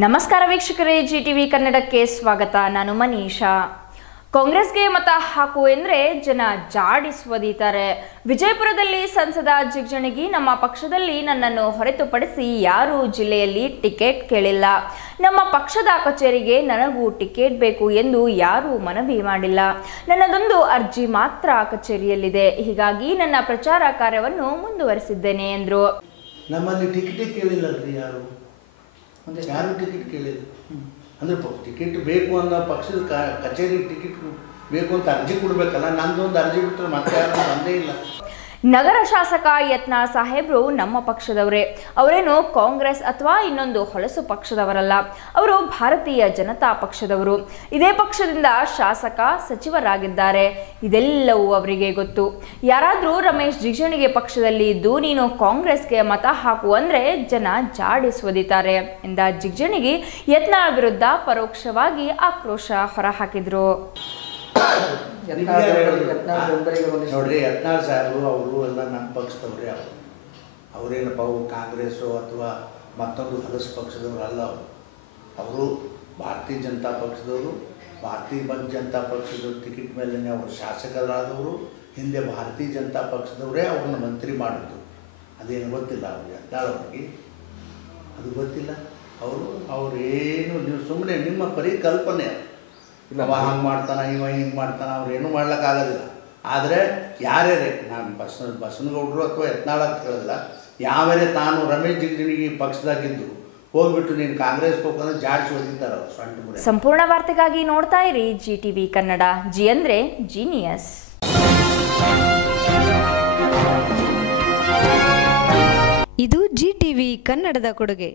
ನಮಸ್ಕಾರ ವೀಕ್ಷಕರೇ G TV ಕನ್ನಡಕ್ಕೆ ಸ್ವಾಗತ. ನಾನು ಮನೀಷಾ. ಕಾಂಗ್ರೆಸ್ಗೆ ಮತ ಹಾಕು ಎಂದ್ರೆ ಜನ ಜಾಡಿಸುವುದೀತಾರೆ ವಿಜಯಪುರದಲ್ಲಿ ಸಂಸದ ಜಿಗ್ಜಣಗಿ ನಮ್ಮ ಪಕ್ಷದಲ್ಲಿ ನನ್ನನ್ನು ಹೊರತುಪಡಿಸಿ ಯಾರೂ ಜಿಲ್ಲೆಯಲ್ಲಿ ಟಿಕೆಟ್ ಕೇಳಿಲ್ಲ. ನಮ್ಮ ಪಕ್ಷದ ಕಚೇರಿಗೆ ನನಗೂ ಟಿಕೆಟ್ ಬೇಕು ಎಂದು ಯಾರೂ ಮನವಿ ಮಾಡಿಲ್ಲ. ನನ್ನದೊಂದು ಅರ್ಜಿ ಮಾತ್ರ ಕಚೇರಿಯಲ್ಲಿದೆ. ಹೀಗಾಗಿ ನನ್ನ ಪ್ರಚಾರ ಕಾರ್ಯವನ್ನು ಮುಂದುವರಿಸಿದ್ದೇನೆ ಎಂದರು. ನಮ್ಮಲ್ಲಿ ಟಿಕೆಟ್ ಕೇಳಿಲ್ಲ ಯಾರು? ಯಾರು ಟಿಕೆಟ್ ಕೇಳಿದ್ರು? ಅಂದ್ರೆ ಪ- ಟಿಕೆಟ್ ಬೇಕು ಅನ್ನೋ ಪಕ್ಷದ ಕಚೇರಿಗೆ ಟಿಕೆಟ್ ಬೇಕು ಅಂತ ಅರ್ಜಿ ಕೊಡ್ಬೇಕಲ್ಲ ನಂದೊಂದು ಅರ್ಜಿ ಬಿಟ್ಟರೆ ಮತ್ತೆ ಯಾರು ಬಂದೇ ಇಲ್ಲ. ನಗರ ಶಾಸಕ ಯತ್ನಾಳ್ ಸಾಹೇಬ್ರು ನಮ್ಮ ಪಕ್ಷದವರೇ. ಅವರೇನು ಕಾಂಗ್ರೆಸ್ ಅಥವಾ ಇನ್ನೊಂದು ಹೊಲಸು ಪಕ್ಷದವರಲ್ಲ. ಅವರು ಭಾರತೀಯ ಜನತಾ ಪಕ್ಷದವರು. ಇದೇ ಪಕ್ಷದಿಂದ ಶಾಸಕ ಸಚಿವರಾಗಿದ್ದಾರೆ. ಇದೆಲ್ಲವೂ ಅವರಿಗೆ ಗೊತ್ತು. ಯಾರಾದರೂ ರಮೇಶ್ ಜಿಗಣಿಗೆ ಪಕ್ಷದಲ್ಲಿ ಇದ್ದು, ನೀನು ಕಾಂಗ್ರೆಸ್ಗೆ ಮತ ಹಾಕು ಅಂದರೆ ಜನ ಜಾಡಿಸುವುದಿದ್ದಾರೆ ಎಂದ ಜಿಗಣಿಗೆ ಯತ್ನಾಳ್ ವಿರುದ್ಧ ಪರೋಕ್ಷವಾಗಿ ಆಕ್ರೋಶ ಹೊರಹಾಕಿದ್ರು. ನೋಡ್ರಿ ಯತ್ನಾಳ್ ಸಾಹೇಬರು ಅವರು ಎಲ್ಲ ನಮ್ಮ ಪಕ್ಷದವ್ರಿ ಅವರು. ಅವರೇನಪ್ಪ ಅವು ಕಾಂಗ್ರೆಸ್ಸು ಅಥವಾ ಮತ್ತೊಂದು ಹಲಸ ಪಕ್ಷದವರು ಅಲ್ಲ ಅವರು. ಅವರು ಭಾರತೀಯ ಜನತಾ ಪಕ್ಷದವರು ಭಾರತೀಯ ಜನತಾ ಪಕ್ಷದ ಟಿಕೆಟ್ ಮೇಲೆ ಅವರು ಶಾಸಕರಾದವರು ಹಿಂದೆ ಭಾರತೀಯ ಜನತಾ ಪಕ್ಷದವರೇ ಅವ್ರನ್ನ ಮಂತ್ರಿ ಮಾಡಿದ್ರು ಅದೇನು ಗೊತ್ತಿಲ್ಲ ಅವ್ರಿಗೆ ಯತ್ನಾಳವ್ರಿಗೆ ಅದು ಗೊತ್ತಿಲ್ಲ. ಅವರು ಅವರೇನು ನೀವು ಸುಮ್ಮನೆ ನಿಮ್ಮ ಪರಿಕಲ್ಪನೆ. ಅವ ಹಂಗೆ ಮಾಡ್ತಾನೆ ಇವ ಹಿಂಗೆ ಮಾಡ್ತಾನೆ ಅವ್ರು ಏನೂ ಮಾಡ್ಲಿಕ್ಕಾಗೋದಿಲ್ಲ ಆದರೆ ರೀ ನಾನು ಬಸ್ ಬಸ್ನಗೌಡರು ಅಥವಾ ಯತ್ನಾಳ ಅಂತ ಕೇಳೋದಿಲ್ಲ ಯಾವ್ಯಾರೇ ತಾನು ರಮೇಶ್ ಜಿಗಜಿಣಿಗೆ ಪಕ್ಷದಾಗಿದ್ದು ಹೋಗ್ಬಿಟ್ಟು ನೀನು ಕಾಂಗ್ರೆಸ್ ಹೋಗೋದ್ರೆ ಜಾಡ್ಸಿ ಹೋಗಿದ್ದಾರೆ ಅವ್ರು ಸಣ್ಣ ಸಂಪೂರ್ಣ ವಾರ್ತೆಗಾಗಿ ನೋಡ್ತಾ ಇರಿ ಜಿ ಟಿವಿ ಕನ್ನಡ ಜಿ ಅಂದರೆ ಜೀನಿಯಸ್. ಇದು ಜಿ ಟಿವಿ ಕನ್ನಡದ ಕೊಡುಗೆ.